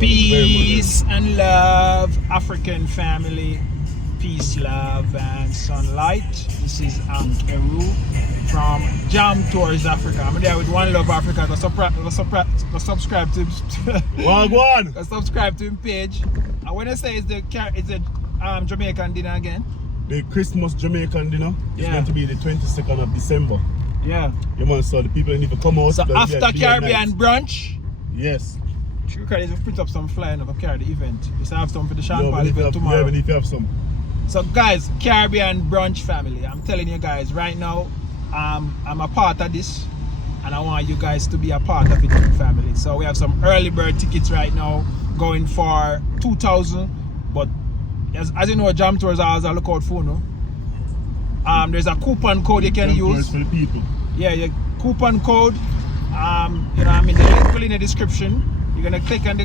Peace and love, African family. Peace, love, and sunlight. This is Ankeru from Jam Tours Africa. I'm there with One Love Africa. Go subscribe to Wagwan. go subscribe to him page. And when I say it's a Jamaican dinner again. The Christmas Jamaican dinner is Yeah. going to be the 22nd of December. Yeah. You man, so the people need to come out. So There'll be after a Caribbean night. Brunch. Yes. True credit is print up some flying of carry the event. We still have some for the Sean No, Paul but if you event have, tomorrow. yeah, but if you have some. So guys, Caribbean Brunch family, I'm telling you guys right now, I'm a part of this and I want you guys to be a part of it too, family. So we have some early bird tickets right now going for 2,000, but as you know, Jam Tours always a lookout for, no? There's a coupon code you can Jam use. Tours for the people. Yeah, your coupon code, you know, I mean, the link will in the description. You're gonna click on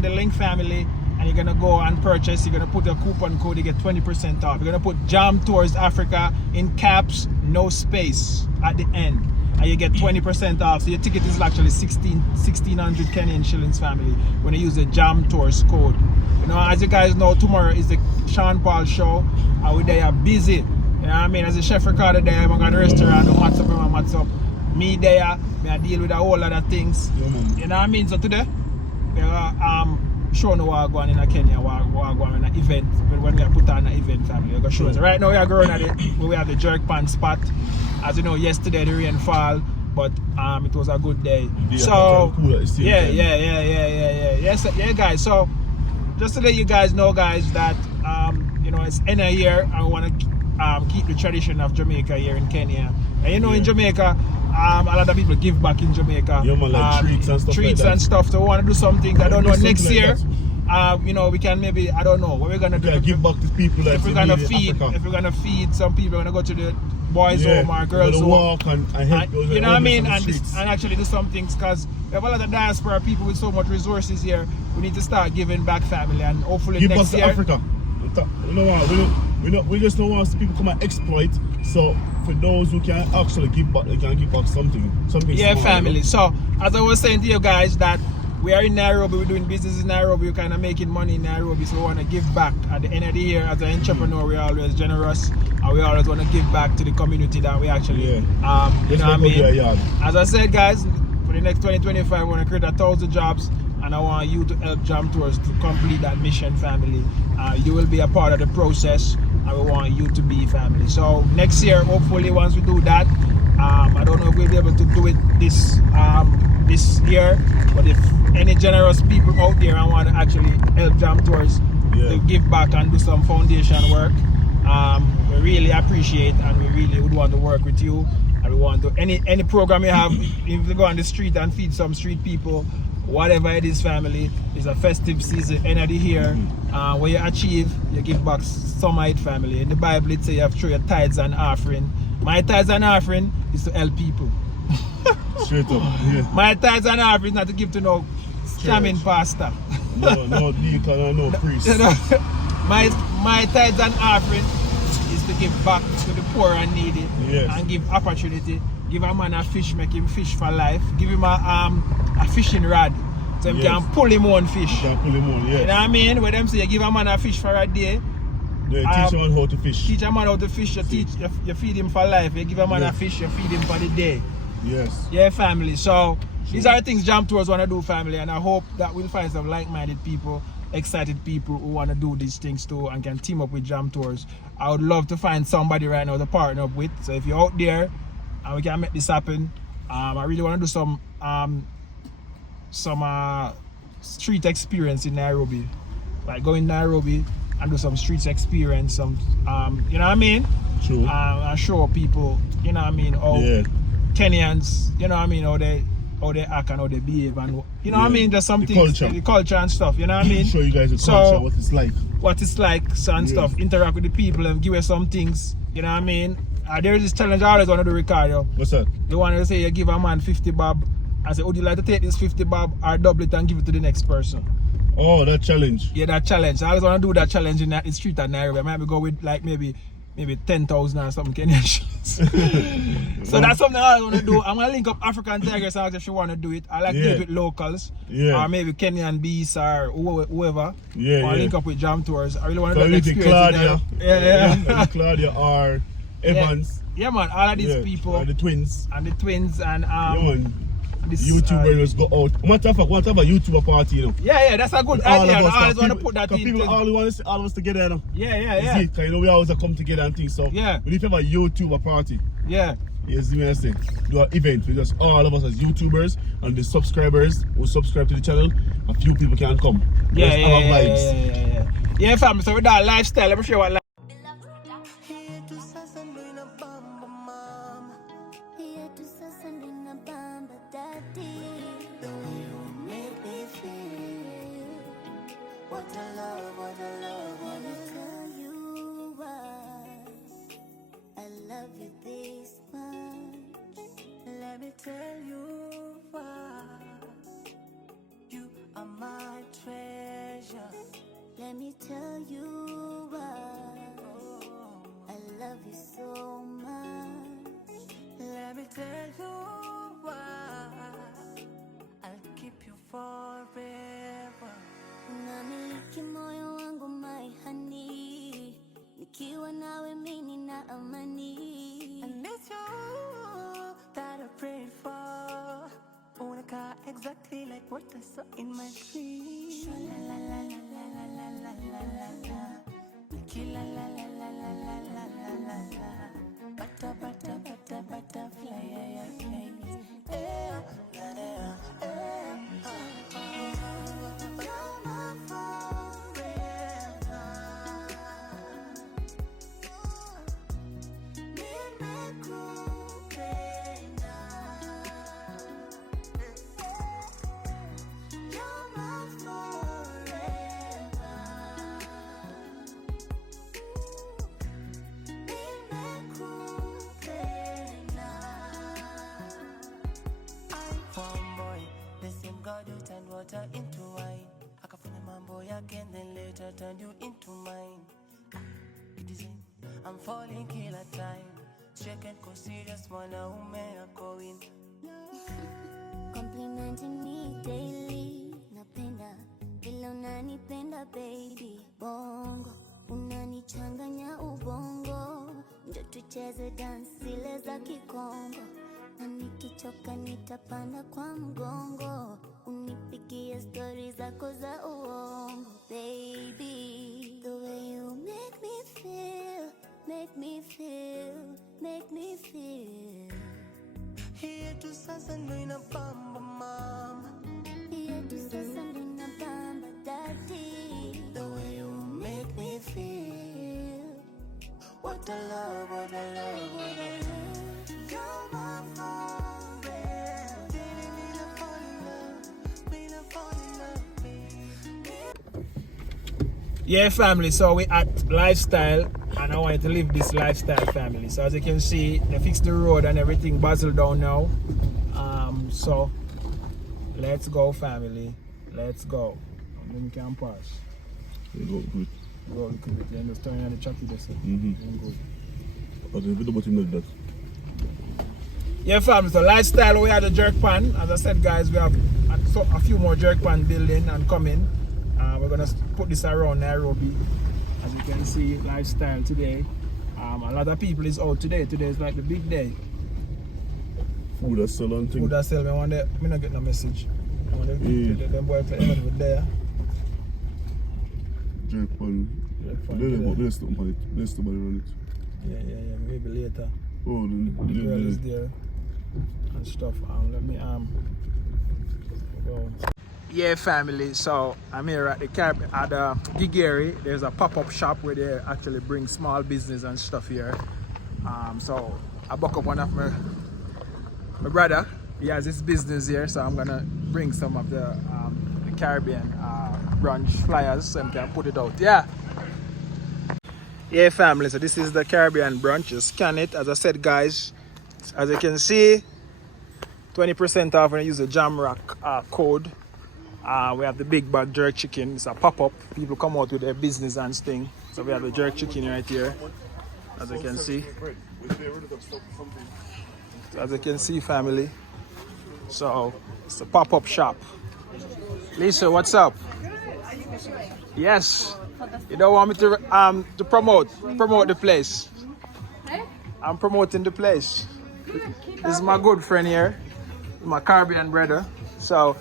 the link, family, and you're gonna go and purchase. You're gonna put a coupon code, you get 20% off. You're gonna put Jam Tours Africa in caps, no space at the end, and you get 20% off. So your ticket is actually 1,600 Kenyan shillings, family, when you use the Jam Tours code. You know, as you guys know, tomorrow is the Sean Paul show, and we they are busy. You know what I mean? As a chef recorder there, I'm going to the restaurant, what's up. Me there, I deal with a whole lot of things. Yeah, man. You know what I mean? So today, we are showing what going in Kenya, what going in an event, when we are put on an event, family. We're going to show us. Right now, we are going at it, where we have the jerk pan spot. As you know, yesterday the rain fall, but it was a good day. Yeah, So, cool at the same time. Yes, yeah, guys. So, just to let you guys know, guys, that, you know, it's end of year, and we want to keep the tradition of Jamaica here in Kenya. And you know, in Jamaica, a lot of people give back in Jamaica. Yeah, man, like treats and stuff treats like that. and stuff. So we want to do something. I don't know, next something year, like you know, we can maybe, I don't know what we're gonna do. Yeah, give back to people that If we're gonna need in feed, Africa. if we're gonna feed some people, we're gonna go to the boys' Yeah, home or we're girls' gonna home. walk and help those You know what I mean? homeless on the And streets. actually do some things, because we have a lot of diaspora people with so much resources here. We need to start giving back, family, and hopefully Give back next to year. Africa. You know what? We just don't want people come and exploit. So for those who can actually give back, they can give back something. Yeah, small, family. you know? So as I was saying to you guys, that we are in Nairobi, we're doing business in Nairobi, we're kind of making money in Nairobi, so we want to give back at the end of the year. As an entrepreneur, we're always generous, and we always want to give back to the community that we actually, you know what I mean? As I said, guys, for the next 2025, we want to create 1,000 jobs, and I want you to help Jam Tours to complete that mission, family. You will be a part of the process, and we want you to be family. So next year, hopefully, once we do that, I don't know if we'll be able to do it this year, but if any generous people out there and want to actually help Jam Tours to give back and do some foundation work, we really appreciate, and we really would want to work with you. And we want to any program you have, if you go on the street and feed some street people, whatever it is, family, it's a festive season, end of the year. When you achieve, you give back some of it, family. In the Bible, it says you have to throw your tithes and offering. My tithes and offering is to help people. Straight up, yeah. My tithes and offering is not to give to no scamming pastor. No deacon and no priest. my tithes and offering is to give back to the poor and needy, and give opportunity. Give a man a fish, make him fish for life. Give him a fishing rod, so he can pull him on fish. Can pull him on, yes. You know what I mean? When them say you give a man a fish for a day, teach a man how to fish. Teach a man how to fish. You feed him for life. You give a man a fish, you feed him for the day. Yes. Yeah, family. So these are the things Jam Tours want to do, family, and I hope that we'll find some like-minded people, excited people who want to do these things too and can team up with Jam Tours. I would love to find somebody right now to partner up with. So if you're out there and we can make this happen, I really want to do some street experience in Nairobi, like go in Nairobi and do some streets experience, some you know what I mean? True. And show people, you know what I mean, how Kenyans, you know what I mean, how they act and how they behave, and you know what I mean, there's some things, the culture and stuff, you know what I mean? Show you guys the culture, what it's like and stuff, interact with the people and give us some things, you know what I mean? There is this challenge I always want to do, Ricardo. What's that? You want to say you give a man 50 bob and say, would you like to take this 50 bob or double it and give it to the next person? Oh, that challenge. Yeah, that challenge. I always want to do that challenge in the street at Nairobi. I might go with like maybe maybe 10,000 or something Kenyan shillings. So that's something I want to do. I'm gonna link up African Tiger Songs if she want to do it. I like to do it with locals, or maybe Kenyan Beast or whoever. Or link up with Jam Tours. I really want to do that experience. Claudia, Claudia or Evans. Yeah, man. All of these people. The twins. And the twins and this, YouTubers go out. What have a YouTuber party, you know? Yeah, that's a good idea. I always want to put that in. People all want to see all of us together, you know? Yeah. See, you know, we always come together and things. So we need to have a YouTuber party. Yeah. Yes, you know what I say? Do an event with just all of us as YouTubers and the subscribers who subscribe to the channel. A few people can come. Yeah, fam. So with that lifestyle, let me show you what tell you why you are my treasure. Let me tell you why I love you so much. Let me tell you why I'll keep you forever. Unamiliki moyo wangu my honey, nikiwa nawe mimi na amani. I miss you that I prayed for. Own a car exactly like what I saw in my dream. La la la la la la la la la la. La la la la la la la la la. Butterfly, You're my forever. Water into wine. Akafanya mambo yake and then later turned you into mine. It is in, I'm falling kila time. Straight and go serious, mwanaume ako in. Complimenting me daily. Napenda vile unanipenda baby. Bongo unanichanganya ubongo. Ndio tucheze dance zile za Kikongo. Na nikichoka nitapanda kwa mgongo. Unipigie stories zako za uongo baby. The way you make me feel, make me feel, make me feel. Here to sasa ndo inabamba mama. Here to sasa ndo inabamba daddy. The way you make me feel. What a love, what a love, what a love. You're my forever. Didn't mean to fall in love. Mean to fall in love. Yeah, family, so we at Lifestyle and I want to live this lifestyle, family. So as you can see, they fixed the road and everything buzzled down now. So let's go, family. Let's go. And then you can pass. You go good. Go look at it. Then just turn on the choppy this. Good. But the video button like that. Yeah, family, so Lifestyle, we had a jerk pan. As I said, guys, we have a few more jerk pan building and coming. We're gonna put this around Nairobi. As you can see, Lifestyle today. A lot of people is out today. Today is like the big day. Food that sell on thing. Food that sell. Me not get no message. I want them boys play with there. Jerk pan. Let's stop run it. Yeah. Maybe later. Oh, the girl is there and stuff. Let me go. Yeah, family. So I'm here at the Gigeri. There's a pop-up shop where they actually bring small business and stuff here. So I buck up one of my brother. He has his business here, so I'm gonna bring some of the Caribbean brunch flyers so I can put it out. Yeah, family. So this is the Caribbean brunch. You scan it. As I said, guys, as you can see, 20% off when you use the JamRock code. We have the big bag jerk chicken. It's a pop-up. People come out with their business and thing. So we have the jerk chicken right here. as you can see. As you can see, family. So it's a pop-up shop. Lisa, what's up? Yes. You don't want me to promote the place? I'm promoting the place. This is my good friend here, my Caribbean brother. So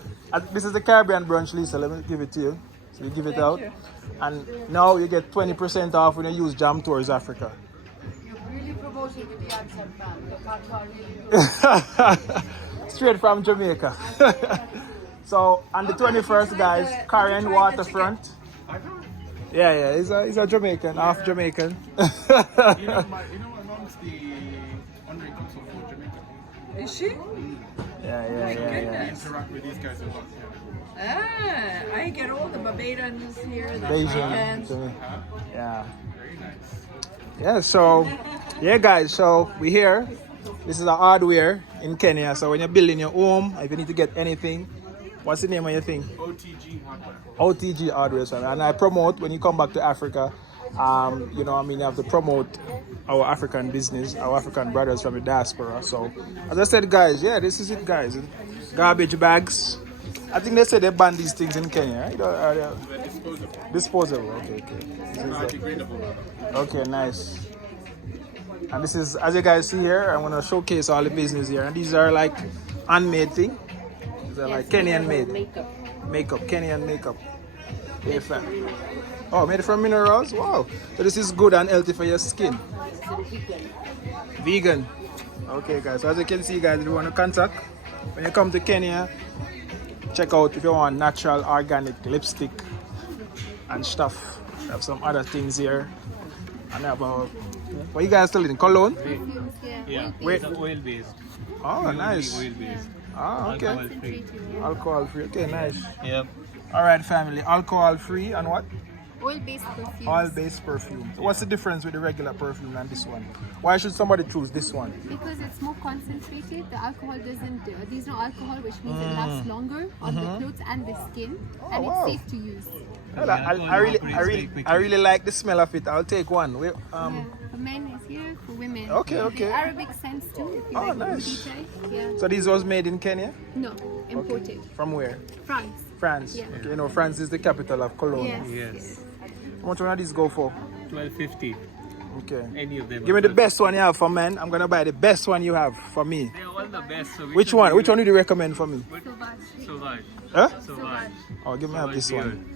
this is the Caribbean Brunch, Lisa. Let me give it to you. So you give it out. And now you get 20% off when you use Jam Tours Africa. You're really promoting the Beyonce fan. Really. Straight from Jamaica. So on the 21st, guys, Karen, Waterfront. Yeah, he's a Jamaican, half Jamaican. You know amongst the unreconciled for Jamaica. Is she? Yeah. Interact with these guys a lot. I get all the Barbadians here, the Asian. Jamaicans. Yeah. Very nice. Yeah, so, yeah, guys, so we're here. This is a hardware in Kenya. So when you're building your home, if you need to get anything, what's the name of your thing? OTG hardware. OTG hardware. So, and I promote when you come back to Africa. You know, I mean, you have to promote our African business, our African brothers from the diaspora. So, as I said, guys, yeah, this is it, guys. Garbage bags. I think they say they ban these things in Kenya, right? They're Disposable. disposable. Okay. Biodegradable. Okay, nice. And this is, as you guys see here, I'm gonna showcase all the business here. And these are like handmade thing. These are like Kenyan made. Makeup, Kenyan makeup. Yeah, fam. Oh, made from minerals? Wow. So this is good and healthy for your skin. Vegan. Okay, guys. So as you can see, guys, if you want to contact, when you come to Kenya, check out if you want natural, organic lipstick and stuff. We have some other things here. And about what you guys selling? Cologne? Yeah, Wait. it's oil based. Oh, nice. Oil based. Ah, okay. Alcohol free. Alcohol free. Okay, nice. Yep. All right, family. Alcohol free and what? Oil-based perfume. Oil-based perfume. So what's the difference with the regular perfume and this one? Why should somebody choose this one? Because it's more concentrated. The alcohol doesn't. There's no alcohol, which means it lasts longer on the clothes and the skin, and wow. it's safe to use. Well, I really like the smell of it. I'll take one. Yeah. For men is here. For women. Okay. Arabic scents too. If you Oh, like nice. Yeah. So these was made in Kenya? No, imported. From where? France. France. Yeah. Okay, you know, France is the capital of Cologne. Yes. How much one of these go for? $12.50. Okay. Any of them. Give me the best one you have for men. I'm gonna buy the best one you have for me. They're all the best. So Which one? Which one would you recommend for me? Sauvage. Huh? Sauvage. Oh, give me up this one.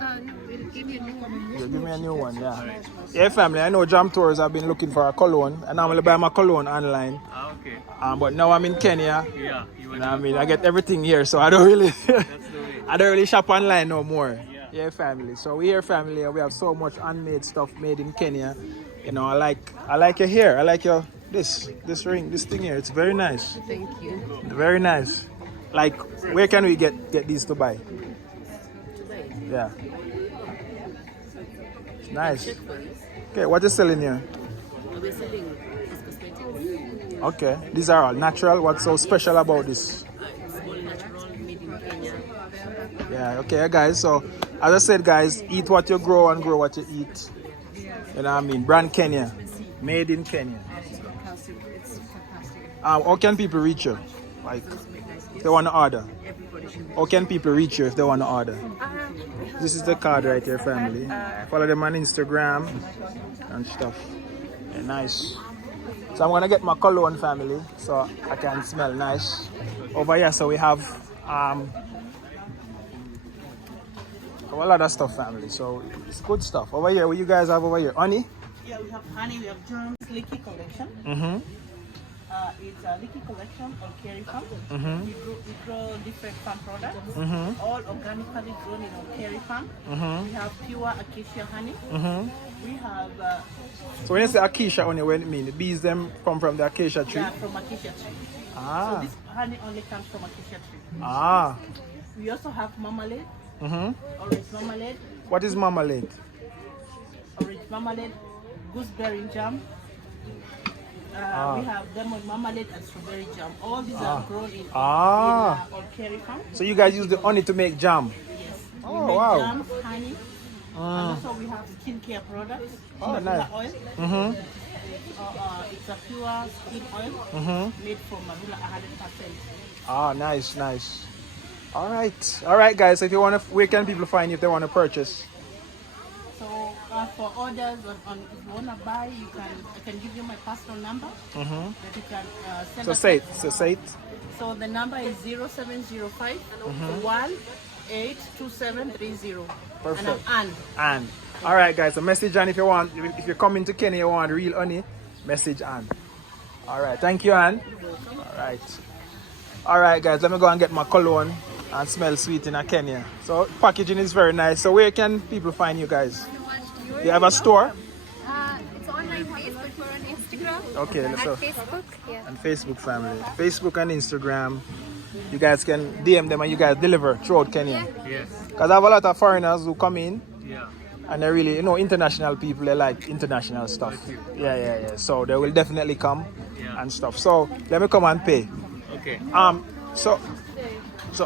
No, we'll give you a new one. Yeah, give me a new one, yeah. Yeah, family, I know Jam Tours have been looking for a cologne. I normally buy my cologne online. Okay. But now I'm in Kenya. Yeah. You know what I mean? I get everything here, so I don't really That's the way. I don't really shop online no more. Yeah, family. So we here, family, and we have so much handmade stuff made in Kenya. You know, I like your hair. I like your this ring, this thing here. It's very nice. Thank you. Very nice. Like, where can we get these to buy? Yeah. It's nice. Okay, what you selling here? We're selling cosmetics. Okay, these are all natural. What's so special about this? It's all natural, made in Kenya. Yeah, okay, guys. So, as I said, guys, eat what you grow and grow what you eat. You know what I mean? Brand Kenya, made in Kenya. It's fantastic. How can people reach you? Like, if they want to order. How can people reach you if they want to order? This is the card right here, family. Follow them on Instagram and stuff. Yeah, nice. So I'm gonna get my cologne, family, so I can smell nice. Over here, so we have a lot of stuff, family. So it's good stuff. Over here, what you guys have over here? Honey? Yeah, we have honey, we have germs, licky collection. It's a licky collection on Carry Farm. We grow different farm products, all organically grown in our Carry Farm. We have pure acacia honey. We have So when you say acacia honey, what do you mean? The bees them come from the acacia tree? yeah, from acacia tree. Ah. So this honey only comes from acacia tree. Ah. We also have marmalade, orange marmalade, What is marmalade? gooseberry jam. We have lemon marmalade and strawberry jam. All these are grown in our Carry Farm. So you guys use the honey to make jam? Yes. Oh, We make wow. jams, honey. And also we have skincare product. Oh, Marula nice. oil. Mm-hmm. It's a pure skin oil made from Marula 100%. Ah, nice, nice. All right, guys. So if you want to, where can people find you if they want to purchase? So for orders on if you want to buy, I can give you my personal number that you can send. So us say it. text. So say it. So the number is 0705 182730. Perfect. And I'm Anne. And all right, guys. So message Ann if you want. If you're coming to Kenya, you want real honey. Message Ann. All right. Thank you, Ann. All right. All right, guys. Let me go and get my cologne and smell sweet in Kenya. So packaging is very nice. So where can people find you guys? You have a store? It's online based, but we're on Instagram. Okay, And so Facebook. Yeah. and Facebook family. Facebook and Instagram. You guys can DM them and you guys deliver throughout Kenya. Yes. Because I have a lot of foreigners who come in Yeah. and they're really, international people, they like international stuff. Yeah. So they will definitely come and stuff. So let me come and pay. Okay. So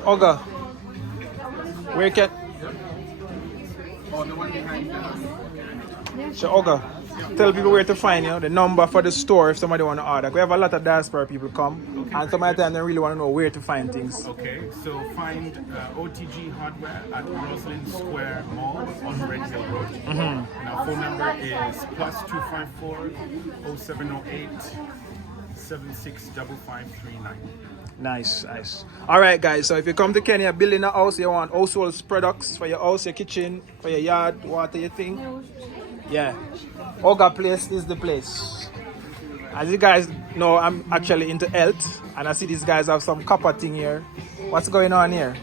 Oga, where can So Oga, tell people where to find you, the number for the store if somebody want to order. We have a lot of diaspora people come, and some of the time they really want to know where to find things. Okay, so find OTG Hardware at Roslyn Square Mall on Red Hill Road. And our phone number is +254 0708 765539. Nice. All right, guys. So if you come to Kenya, building a house, you want household products for your house, your kitchen, for your yard, water, your thing. Yeah, Oga Place is the place. As you guys know, I'm actually into health, and I see these guys have some copper thing here. What's going on here?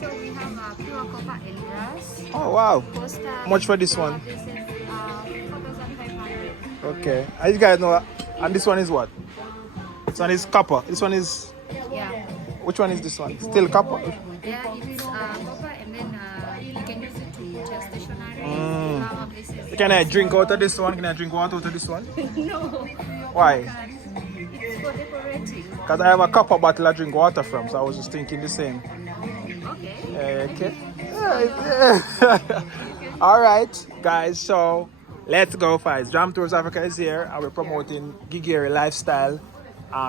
So we have pure copper and brass. Oh wow! Costa. How much for this one? This is 4,500. Okay. As you guys know, and this one is what? This one is copper. This one is. Yeah. Which one is this one? Still copper. Yeah, it's copper, and then you can use it to just stationary. Can I drink out of this one? Can I drink water out of this one? No. Why? It's for decorating. Because I have a copper bottle I drink water from, so I was just thinking the same. Okay. Okay. All right, guys. So let's go, guys. Jam Tours Africa is here, and we're promoting Gigeri lifestyle.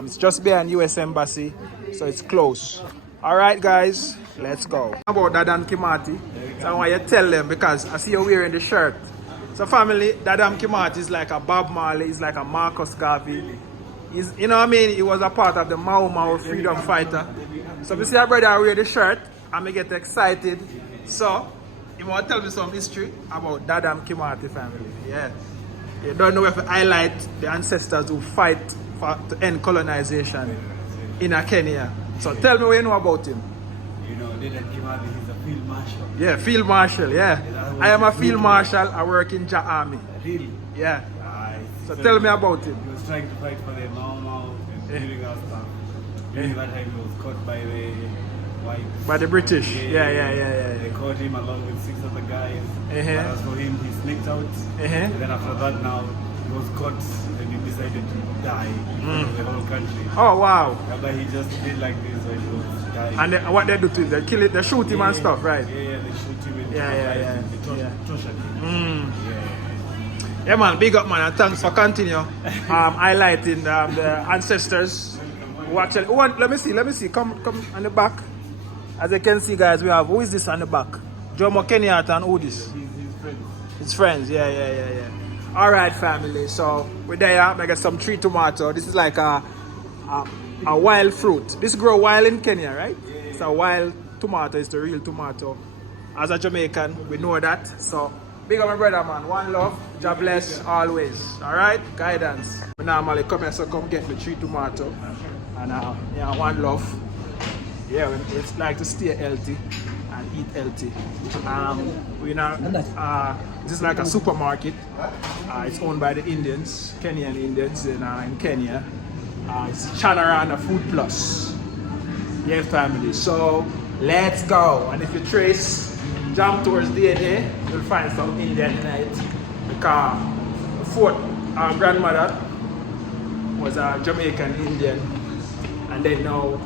It's just behind US Embassy, so it's close. All right, guys. Let's go. About Dadam Kimati, so I want you to tell them because I see you wearing the shirt. So family, Dadam Kimati is like a Bob Marley, he's like a Marcus Garvey. He's, you know what I mean? He was a part of the Mau Mau freedom fighter. So we see our brother wear the shirt and I get excited. So you want to tell me some history about Dadam Kimati family? Yeah. You don't know if to highlight the ancestors who fight to end colonization in Kenya. So tell me what you know about him. You know, Dadam Kimati, he's a field marshal. Yeah, field marshal, yeah. I am a field marshal, I work in Ja Army. Really? Yeah. So tell me about him. He was trying to fight for the Mau Mau and during our stuff. During that time he was caught by the whites. By the British. Yeah. They caught him along with 6 other guys. But as for him, he sneaked out. And then after that now, he was caught and he decided to die in the whole country. Oh wow. Yeah, but he just did like this when he was dying. And what they do to him? They kill it, they shoot him and stuff, right? Yeah, they shoot him in Yeah. They tortured him. Yeah man, big up man, and thanks for continue highlighting the ancestors who actually let me see, come on the back. As you can see guys, we have, who is this on the back? Jomo Kenyatta and who this? His friends. His friends, yeah. Alright family, so we're there, I got some tree tomato. This is like a wild fruit. This grow wild in Kenya, right? Yeah. It's a wild tomato, it's the real tomato. As a Jamaican, we know that. So big up my brother man, one love, God bless always. Alright, guidance. We normally come here, so come get the tree tomato. And one love. Yeah, we like to stay healthy and eat healthy. This is like a supermarket. It's owned by the Indians, Kenyan Indians in Kenya. It's Chanarana Food Plus. Yeah, family. So let's go. And if you trace Jam Tours DNA, you'll find some Indian in it. Because the fourth grandmother was a Jamaican Indian. And then now,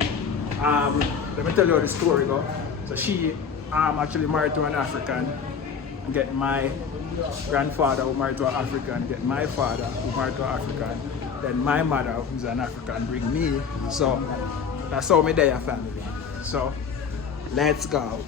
let me tell you how the story goes. So she actually married to an African. get my grandfather who married to an African, get my father who married to an African, then my mother who's an African bring me. So that's how me there family. So let's go.